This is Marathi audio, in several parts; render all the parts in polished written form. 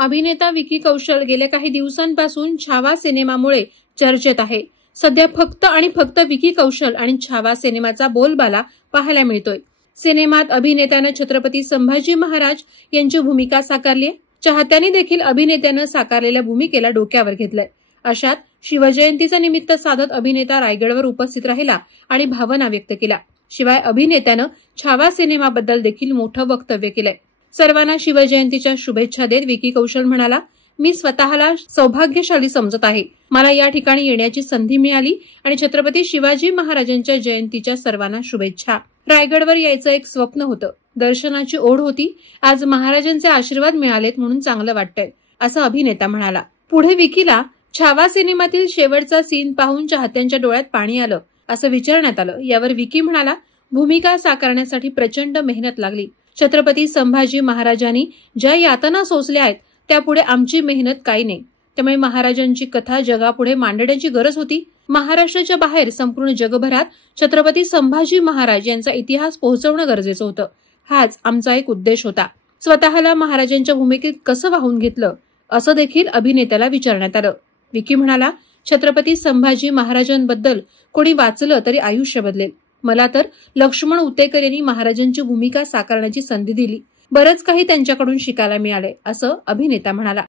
अभिनेता विकी कौशल गेल्या काही दिवसांपासून छावा सिनेमामुळे चर्चेत आहे। सध्या फक्त आणि फक्त विकी कौशल आणि छावा सिनेमाचा बोलबाला पाहायला मिळतोय। सिनेमात अभिनेत्यानं छत्रपती संभाजी महाराज यांची भूमिका साकारली आहे। चाहत्यांनी देखील अभिनेत्यानं साकारलेल्या भूमिकेला डोक्यावर घेतलंय। अशात शिवजयंतीचा निमित्त साधत अभिनेता रायगडवर उपस्थित राहिला आणि भावना व्यक्त केल्या। शिवाय अभिनेत्यानं छावा सिनेमाबद्दल देखील मोठं वक्तव्य केलंय। सर्वांना शिवजयंतीच्या शुभेच्छा देत विकी कौशल म्हणाला, मी स्वतःला सौभाग्यशाली समजत आहे। मला या ठिकाणी येण्याची संधी मिळाली आणि छत्रपती शिवाजी महाराजांच्या जयंतीच्या सर्वांना शुभेच्छा। रायगडवर यायचं एक स्वप्न होतं, दर्शनाची ओढ होती। आज महाराजांचे आशीर्वाद मिळालेत म्हणून चांगलं वाटतंय, असं अभिनेता म्हणाला। पुढे विकीला छावा सिनेमातील शेवटचा सीन पाहून चाहत्यांच्या डोळ्यात पाणी आलं असं विचारण्यात आलं। यावर विकी म्हणाला, भूमिका साकारण्यासाठी प्रचंड मेहनत लागली। छत्रपती संभाजी महाराजांनी ज्या यातना सोसल्या आहेत त्यापुढे आमची मेहनत काही नाही। त्यामुळे महाराजांची कथा जगापुढे मांडण्याची गरज होती। महाराष्ट्राच्या बाहेर संपूर्ण जगभरात छत्रपती संभाजी महाराज यांचा इतिहास पोहोचवणं गरजेचं होतं। हाच आमचा एक उद्देश होता। स्वतःला महाराजांच्या भूमिकेत कसं वाहून घेतलं असं देखील अभिनेत्याला विचारण्यात आलं। विकी म्हणाला, छत्रपती संभाजी महाराजांबद्दल कोणी वाचलं तरी आयुष्य बदलेल। मला तर लक्ष्मण उतेकर यांनी महाराजांची भूमिका साकारण्याची संधी दिली। बरंच काही त्यांच्याकडून शिकायला मिळाले, असं अभिनेता म्हणाला।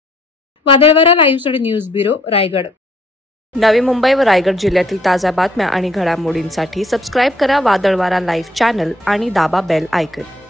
वादळवारा लाईव्हसाठी न्यूज ब्युरो, रायगड। नवी मुंबई व रायगड जिल्ह्यातील ताज्या बातम्या आणि घडामोडींसाठी सबस्क्राईब करा वादळवारा लाईव्ह चॅनल आणि दाबा बेल आयकॉन।